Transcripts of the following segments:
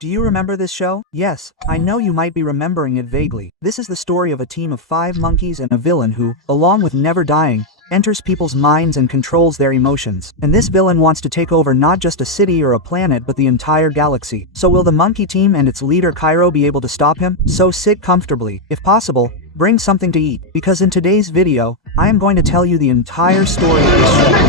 Do you remember this show? Yes, I know you might be remembering it vaguely. This is the story of a team of 5 monkeys and a villain who, along with never dying, enters people's minds and controls their emotions. And this villain wants to take over not just a city or a planet but the entire galaxy. So will the monkey team and its leader Cairo be able to stop him? So sit comfortably. If possible, bring something to eat, because in today's video, I am going to tell you the entire story of this show.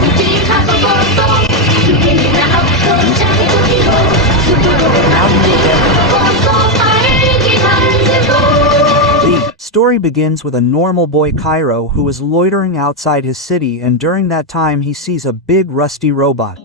The story begins with a normal boy Cairo who is loitering outside his city, and during that time he sees a big rusty robot.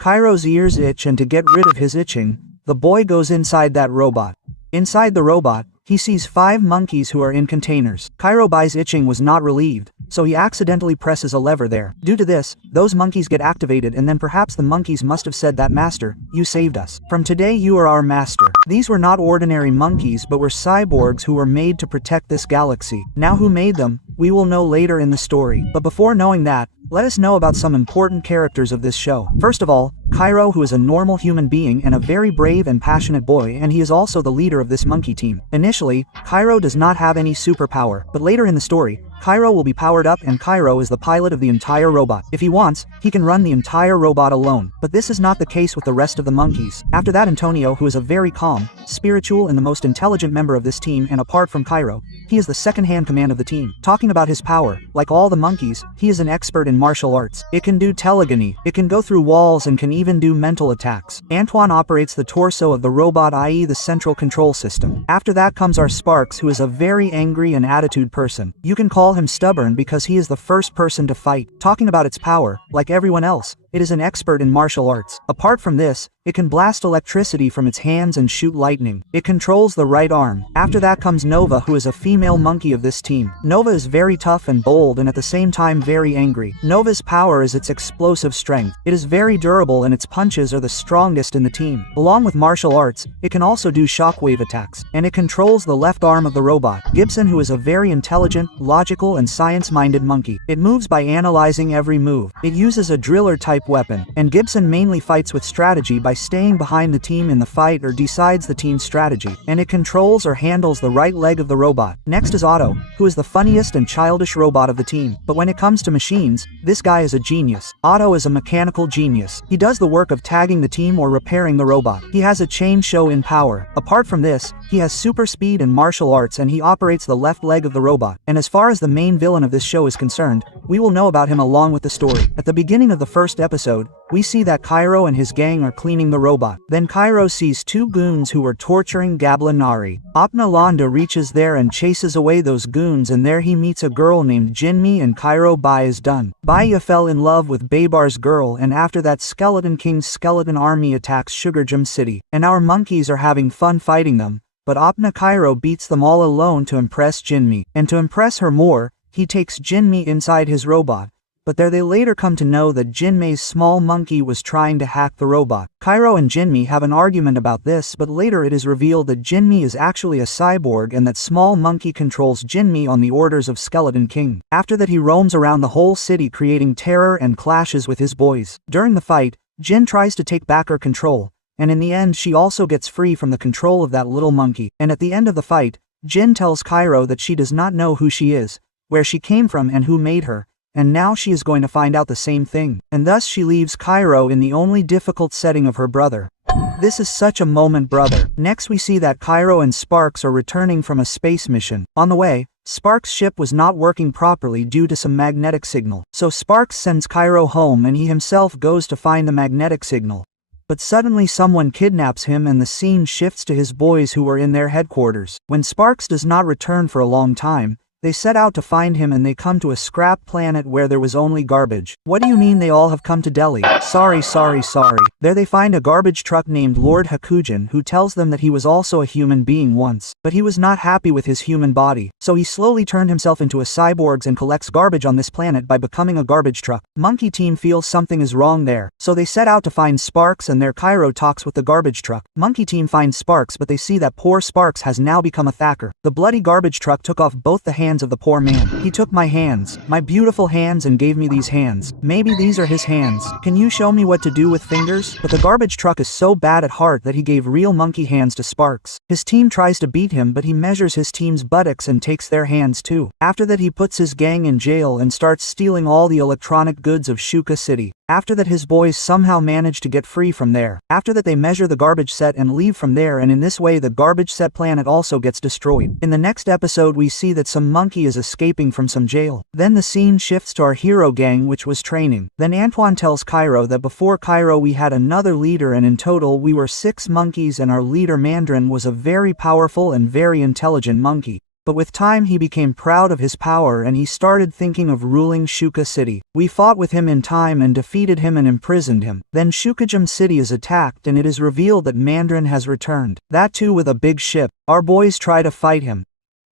Cairo's ears itch, and to get rid of his itching, the boy goes inside that robot. Inside the robot, he sees 5 monkeys who are in containers. Cairo's itching was not relieved, so he accidentally presses a lever there. Due to this, those monkeys get activated, and then perhaps the monkeys must have said that, "Master, you saved us. From today you are our master." These were not ordinary monkeys but were cyborgs who were made to protect this galaxy. Now who made them, we will know later in the story. But before knowing that, let us know about some important characters of this show. First of all, Cairo, who is a normal human being and a very brave and passionate boy, and he is also the leader of this monkey team. Initially, Cairo does not have any superpower, but later in the story, Cairo will be powered up, and Cairo is the pilot of the entire robot. If he wants, he can run the entire robot alone. But this is not the case with the rest of the monkeys. After that, Antonio, who is a very calm, spiritual and the most intelligent member of this team, and apart from Cairo, he is the second-hand command of the team. Talking about his power, like all the monkeys, he is an expert in martial arts. It can do telegony, it can go through walls, and can even do mental attacks. Antoine operates the torso of the robot, i.e. the central control system. After that comes our Sparks, who is a very angry and attitude person. You can call him stubborn because he is the first person to fight. Talking about its power, like everyone else, it is an expert in martial arts. Apart from this, it can blast electricity from its hands and shoot lightning. It controls the right arm. After that comes Nova, who is a female monkey of this team. Nova is very tough and bold, and at the same time very angry. Nova's power is its explosive strength. It is very durable, and its punches are the strongest in the team. Along with martial arts, it can also do shockwave attacks. And it controls the left arm of the robot. Gibson, who is a very intelligent, logical and science-minded monkey. It moves by analyzing every move. It uses a driller-type weapon. And Gibson mainly fights with strategy by staying behind the team in the fight or decides the team's strategy. And it controls or handles the right leg of the robot. Next is Otto, who is the funniest and childish robot of the team. But when it comes to machines, this guy is a genius. Otto is a mechanical genius. He does the work of tagging the team or repairing the robot. He has a chainsaw in power. Apart from this, he has super speed and martial arts, and he operates the left leg of the robot. And as far as the main villain of this show is concerned, we will know about him along with the story. At the beginning of the first episode, we see that Cairo and his gang are cleaning the robot. Then Cairo sees 2 goons who are torturing Gablanari. Apna Landa reaches there and chases away those goons, and there he meets a girl named Jinmi, and Cairo is done. Baya fell in love with Baybar's girl, and after that Skeleton King's skeleton army attacks Sugarjam City. And our monkeys are having fun fighting them. But Apna Cairo beats them all alone to impress Jinmi. And to impress her more, he takes Jinmi inside his robot. But there they later come to know that Jinmei's small monkey was trying to hack the robot. Cairo and Jinmi have an argument about this, but later it is revealed that Jinmi is actually a cyborg and that small monkey controls Jinmi on the orders of Skeleton King. After that, he roams around the whole city creating terror and clashes with his boys. During the fight, Jin tries to take back her control, and in the end she also gets free from the control of that little monkey. And at the end of the fight, Jin tells Cairo that she does not know who she is, where she came from and who made her. And now she is going to find out the same thing. And thus she leaves Cairo in the only difficult setting of her brother. This is such a moment, brother. Next we see that Cairo and Sparks are returning from a space mission. On the way, Sparks' ship was not working properly due to some magnetic signal. So Sparks sends Cairo home, and he himself goes to find the magnetic signal. But suddenly someone kidnaps him, and the scene shifts to his boys who are in their headquarters. When Sparks does not return for a long time, they set out to find him, and they come to a scrap planet where there was only garbage. What do you mean they all have come to Delhi? Sorry. There they find a garbage truck named Lord Hakujin, who tells them that he was also a human being once. But he was not happy with his human body, so he slowly turned himself into a cyborg and collects garbage on this planet by becoming a garbage truck. Monkey team feels something is wrong there, so they set out to find Sparks, and their Cairo talks with the garbage truck. Monkey team finds Sparks, but they see that poor Sparks has now become a thacker. The bloody garbage truck took off both the hands hands of the poor man. He took my hands, my beautiful hands, and gave me these hands. Maybe these are his hands. Can you show me what to do with fingers? But the garbage truck is so bad at heart that he gave real monkey hands to Sparks. His team tries to beat him, but he measures his team's buttocks and takes their hands too. After that, he puts his gang in jail and starts stealing all the electronic goods of Shuka City. After that, his boys somehow manage to get free from there. After that, they measure the garbage set and leave from there, and in this way the garbage set planet also gets destroyed. In the next episode, we see that some monkey is escaping from some jail. Then the scene shifts to our hero gang, which was training. Then Antoine tells Cairo that before Cairo we had another leader, and in total we were 6 monkeys, and our leader Mandarin was a very powerful and very intelligent monkey. But with time he became proud of his power and he started thinking of ruling Shuka City. We fought with him in time and defeated him and imprisoned him. Then Shukajam City is attacked and it is revealed that Mandarin has returned. That too with a big ship. Our boys try to fight him.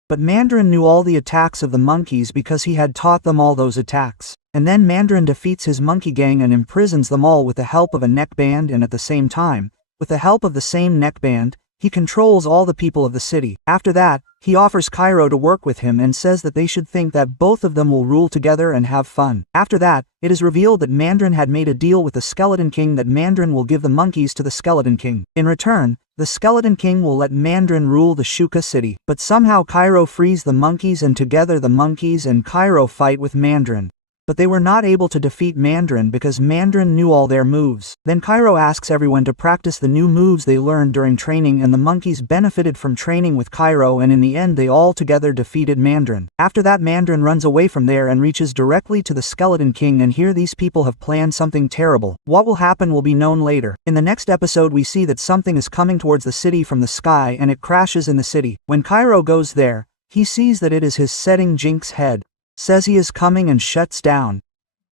But Mandarin knew all the attacks of the monkeys because he had taught them all those attacks. And then Mandarin defeats his monkey gang and imprisons them all with the help of a neckband, and at the same time, with the help of the same neckband, he controls all the people of the city. After that, he offers Cairo to work with him and says that they should think that both of them will rule together and have fun. After that, it is revealed that Mandarin had made a deal with the Skeleton King that Mandarin will give the monkeys to the Skeleton King. In return, the Skeleton King will let Mandarin rule the Shuka City. But somehow Cairo frees the monkeys and together the monkeys and Cairo fight with Mandarin. But they were not able to defeat Mandarin because Mandarin knew all their moves. Then Cairo asks everyone to practice the new moves they learned during training, and the monkeys benefited from training with Cairo, and in the end they all together defeated Mandarin. After that, Mandarin runs away from there and reaches directly to the Skeleton King, and here these people have planned something terrible. What will happen will be known later. In the next episode we see that something is coming towards the city from the sky and it crashes in the city. When Cairo goes there, he sees that it is his setting Jinx head. Says he is coming and shuts down.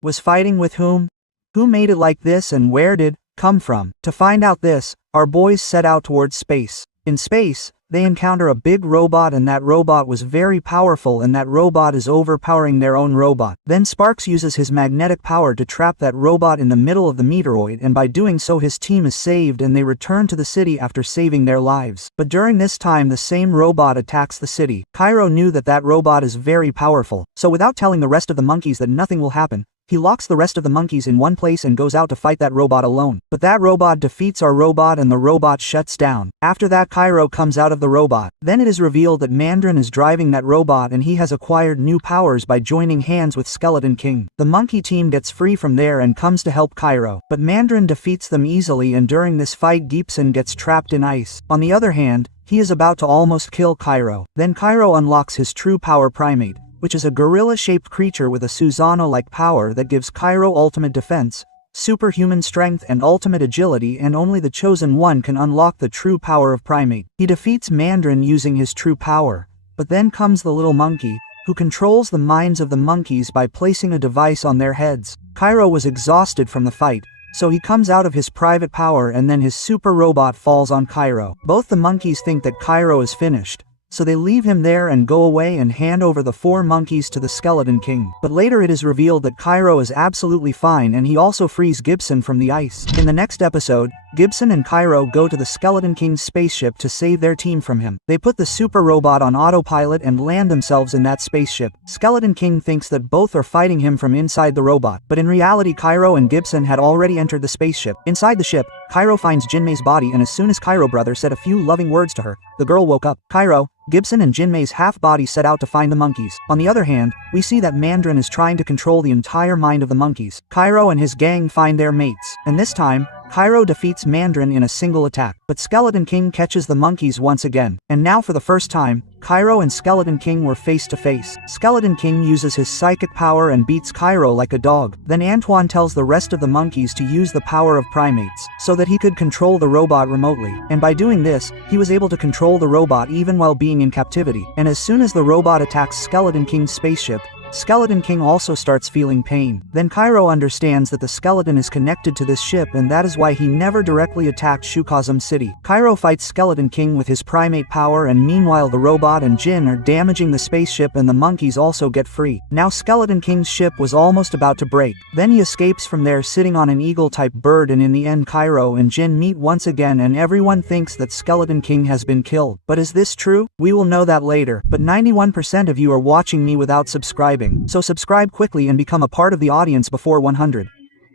Was fighting with whom? Who made it like this and where did come from? To find out this, our boys set out towards space. In space, they encounter a big robot, and that robot was very powerful, and that robot is overpowering their own robot. Then Sparks uses his magnetic power to trap that robot in the middle of the meteoroid, and by doing so his team is saved and they return to the city after saving their lives. But during this time the same robot attacks the city. Cairo knew that that robot is very powerful, so without telling the rest of the monkeys that nothing will happen, he locks the rest of the monkeys in one place and goes out to fight that robot alone. But that robot defeats our robot and the robot shuts down. After that, Cairo comes out of the robot. Then it is revealed that Mandarin is driving that robot and he has acquired new powers by joining hands with Skeleton King. The monkey team gets free from there and comes to help Cairo. But Mandarin defeats them easily, and during this fight Gibson gets trapped in ice. On the other hand, he is about to almost kill Cairo. Then Cairo unlocks his true power Primate, which is a gorilla-shaped creature with a Susanoo-like power that gives Cairo ultimate defense, superhuman strength and ultimate agility, and only the chosen one can unlock the true power of Primate. He defeats Mandarin using his true power, but then comes the little monkey, who controls the minds of the monkeys by placing a device on their heads. Cairo was exhausted from the fight, so he comes out of his private power and then his super robot falls on Cairo. Both the monkeys think that Cairo is finished, so they leave him there and go away and hand over the 4 monkeys to the Skeleton King. But later it is revealed that Cairo is absolutely fine, and he also frees Gibson from the ice. In the next episode, Gibson and Cairo go to the Skeleton King's spaceship to save their team from him. They put the super robot on autopilot and land themselves in that spaceship. Skeleton King thinks that both are fighting him from inside the robot, but in reality Cairo and Gibson had already entered the spaceship. Inside the ship, Cairo finds Jinmei's body, and as soon as Cairo brother said a few loving words to her, the girl woke up. Cairo, Gibson and Jinmei's half-body set out to find the monkeys. On the other hand, we see that Mandarin is trying to control the entire mind of the monkeys. Cairo and his gang find their mates, and this time, Cairo defeats Mandarin in a single attack, but Skeleton King catches the monkeys once again. And now for the first time, Cairo and Skeleton King were face to face. Skeleton King uses his psychic power and beats Cairo like a dog. Then Antoine tells the rest of the monkeys to use the power of primates, so that he could control the robot remotely. And by doing this, he was able to control the robot even while being in captivity. And as soon as the robot attacks Skeleton King's spaceship, Skeleton King also starts feeling pain. Then Cairo understands that the skeleton is connected to this ship and that is why he never directly attacked Shukazum City. Cairo fights Skeleton King with his primate power, and meanwhile the robot and Jin are damaging the spaceship and the monkeys also get free. Now Skeleton King's ship was almost about to break. Then he escapes from there sitting on an eagle-type bird, and in the end Cairo and Jin meet once again and everyone thinks that Skeleton King has been killed. But is this true? We will know that later. But 91% of you are watching me without subscribing. So subscribe quickly and become a part of the audience before 100.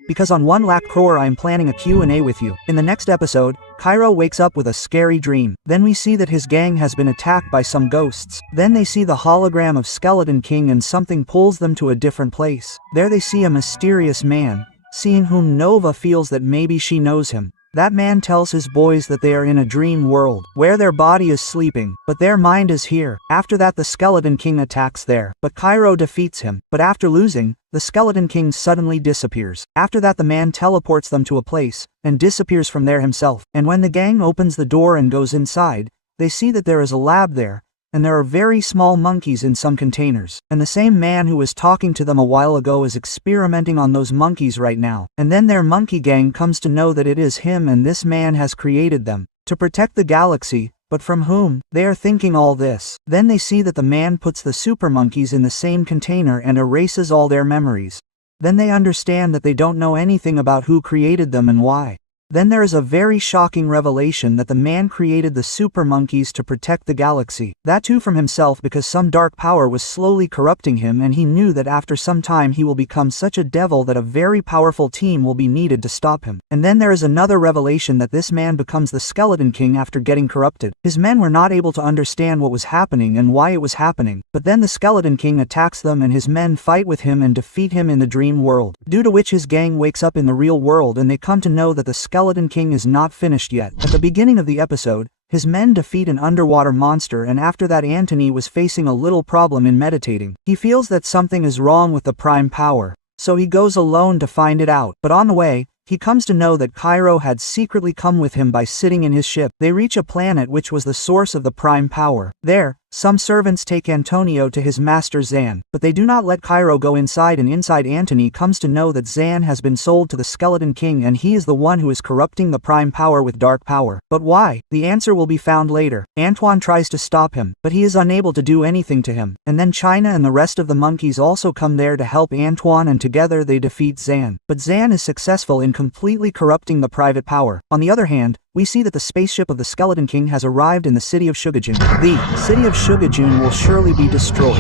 Because on 1 lakh crore I am planning a Q&A with you. In the next episode, Cairo wakes up with a scary dream. Then we see that his gang has been attacked by some ghosts. Then they see the hologram of Skeleton King and something pulls them to a different place. There they see a mysterious man, seeing whom Nova feels that maybe she knows him. That man tells his boys that they are in a dream world, where their body is sleeping, but their mind is here. After that the Skeleton King attacks there, but Cairo defeats him. But after losing, the Skeleton King suddenly disappears. After that the man teleports them to a place, and disappears from there himself. And when the gang opens the door and goes inside, they see that there is a lab there, and there are very small monkeys in some containers. And the same man who was talking to them a while ago is experimenting on those monkeys right now. And then their monkey gang comes to know that it is him and this man has created them to protect the galaxy, but from whom? They are thinking all this. Then they see that the man puts the super monkeys in the same container and erases all their memories. Then they understand that they don't know anything about who created them and why. Then there is a very shocking revelation that the man created the super monkeys to protect the galaxy. That too from himself, because some dark power was slowly corrupting him and he knew that after some time he will become such a devil that a very powerful team will be needed to stop him. And then there is another revelation that this man becomes the Skeleton King after getting corrupted. His men were not able to understand what was happening and why it was happening, but then the Skeleton King attacks them and his men fight with him and defeat him in the dream world. Due to which his gang wakes up in the real world and they come to know that the Skeleton King is not finished yet. At the beginning of the episode, his men defeat an underwater monster, and after that Antony was facing a little problem in meditating. He feels that something is wrong with the prime power, so he goes alone to find it out. But on the way, he comes to know that Cairo had secretly come with him by sitting in his ship. They reach a planet which was the source of the prime power. There, some servants take Antonio to his master Zan, but they do not let Cairo go inside, and inside Antony comes to know that Zan has been sold to the Skeleton King and he is the one who is corrupting the prime power with dark power. But why? The answer will be found later. Antoine tries to stop him, but he is unable to do anything to him. And then China and the rest of the monkeys also come there to help Antoine, and together they defeat Zan. But Zan is successful in completely corrupting the private power. On the other hand, we see that the spaceship of the Skeleton King has arrived in the city of Shugajun. The city of Shugajun will surely be destroyed.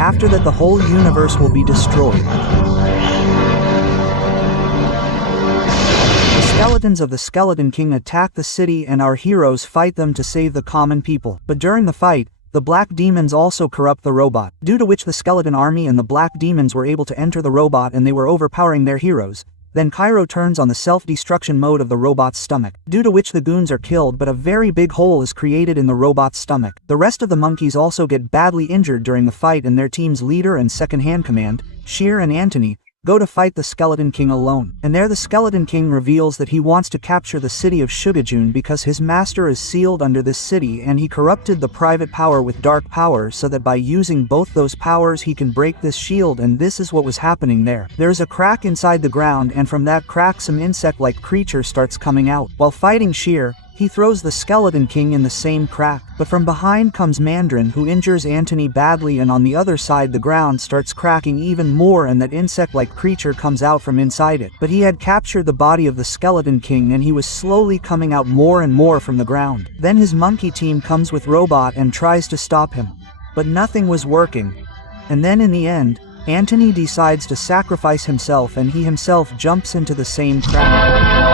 After that the whole universe will be destroyed. The skeletons of the Skeleton King attack the city and our heroes fight them to save the common people. But during the fight, the black demons also corrupt the robot, due to which the skeleton army and the black demons were able to enter the robot and they were overpowering their heroes. Then Cairo turns on the self-destruction mode of the robot's stomach, due to which the goons are killed, but a very big hole is created in the robot's stomach. The rest of the monkeys also get badly injured during the fight, and their team's leader and second-hand command, Sheer and Antony, go to fight the Skeleton King alone. And there the Skeleton King reveals that he wants to capture the city of Shugajun because his master is sealed under this city and he corrupted the private power with dark power, so that by using both those powers he can break this shield, and this is what was happening there. There's a crack inside the ground, and from that crack some insect-like creature starts coming out. While fighting Sheer, he throws the Skeleton King in the same crack, but from behind comes Mandarin, who injures Antony badly, and on the other side the ground starts cracking even more and that insect-like creature comes out from inside it. But he had captured the body of the Skeleton King and he was slowly coming out more and more from the ground. Then his monkey team comes with Robot and tries to stop him, but nothing was working. And then in the end, Antony decides to sacrifice himself and he himself jumps into the same crack.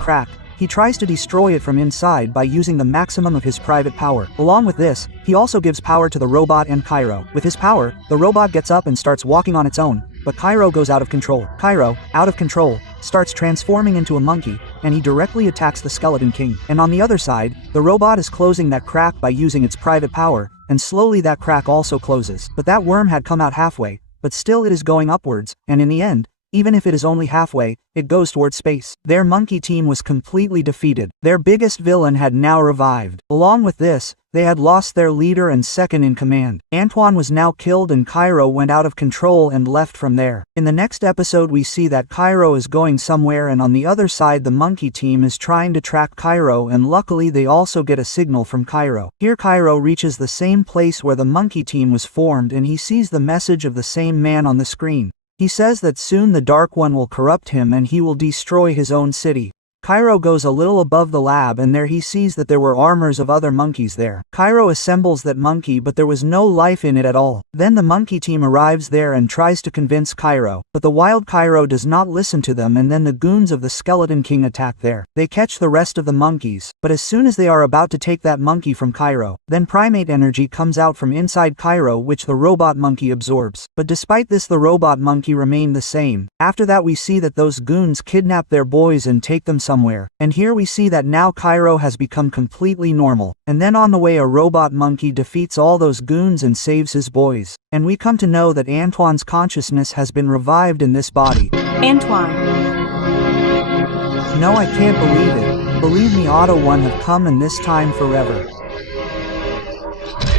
Crack, he tries to destroy it from inside by using the maximum of his private power. Along with this, he also gives power to the robot and Cairo. With his power, the robot gets up and starts walking on its own, but Cairo goes out of control. Cairo, out of control, starts transforming into a monkey, and he directly attacks the Skeleton King. And on the other side, the robot is closing that crack by using its private power, and slowly that crack also closes. But that worm had come out halfway, but still it is going upwards, and in the end, even if it is only halfway, it goes toward space. Their monkey team was completely defeated. Their biggest villain had now revived. Along with this, they had lost their leader and second in command. Antoine was now killed and Cairo went out of control and left from there. In the next episode we see that Cairo is going somewhere and on the other side the monkey team is trying to track Cairo and luckily they also get a signal from Cairo. Here Cairo reaches the same place where the monkey team was formed and he sees the message of the same man on the screen. He says that soon the Dark One will corrupt him and he will destroy his own city. Cairo goes a little above the lab and there he sees that there were armors of other monkeys there. Cairo assembles that monkey but there was no life in it at all. Then the monkey team arrives there and tries to convince Cairo, but the wild Cairo does not listen to them and then the goons of the Skeleton King attack there. They catch the rest of the monkeys, but as soon as they are about to take that monkey from Cairo, then primate energy comes out from inside Cairo which the robot monkey absorbs. But despite this the robot monkey remained the same. After that we see that those goons kidnap their boys and take them somewhere, and here we see that now Cairo has become completely normal, and then on the way a robot monkey defeats all those goons and saves his boys, and we come to know that Antoine's consciousness has been revived in this body. Antoine. No, I can't believe it. Believe me, Auto One have come and this time forever.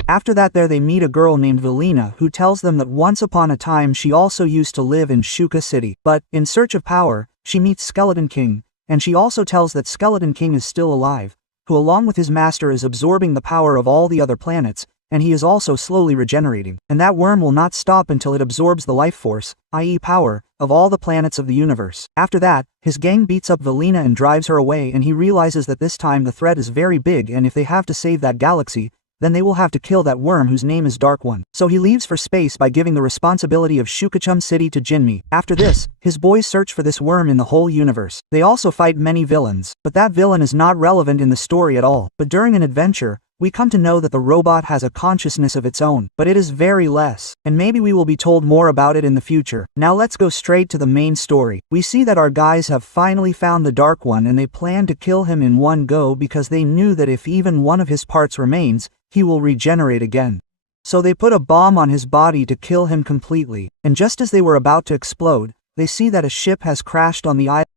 After that there they meet a girl named Velina who tells them that once upon a time she also used to live in Shuka City, but, in search of power, she meets Skeleton King, and she also tells that Skeleton King is still alive, who along with his master is absorbing the power of all the other planets, and he is also slowly regenerating, and that worm will not stop until it absorbs the life force, i.e. power, of all the planets of the universe. After that, his gang beats up Velina and drives her away and he realizes that this time the threat is very big and if they have to save that galaxy, then they will have to kill that worm whose name is Dark One. So he leaves for space by giving the responsibility of Shukachum City to Jinmi. After this, his boys search for this worm in the whole universe. They also fight many villains, but that villain is not relevant in the story at all. But during an adventure, we come to know that the robot has a consciousness of its own, but it is very less, and maybe we will be told more about it in the future. Now let's go straight to the main story. We see that our guys have finally found the Dark One and they plan to kill him in one go because they knew that if even one of his parts remains, he will regenerate again. So they put a bomb on his body to kill him completely, and just as they were about to explode, they see that a ship has crashed on the island.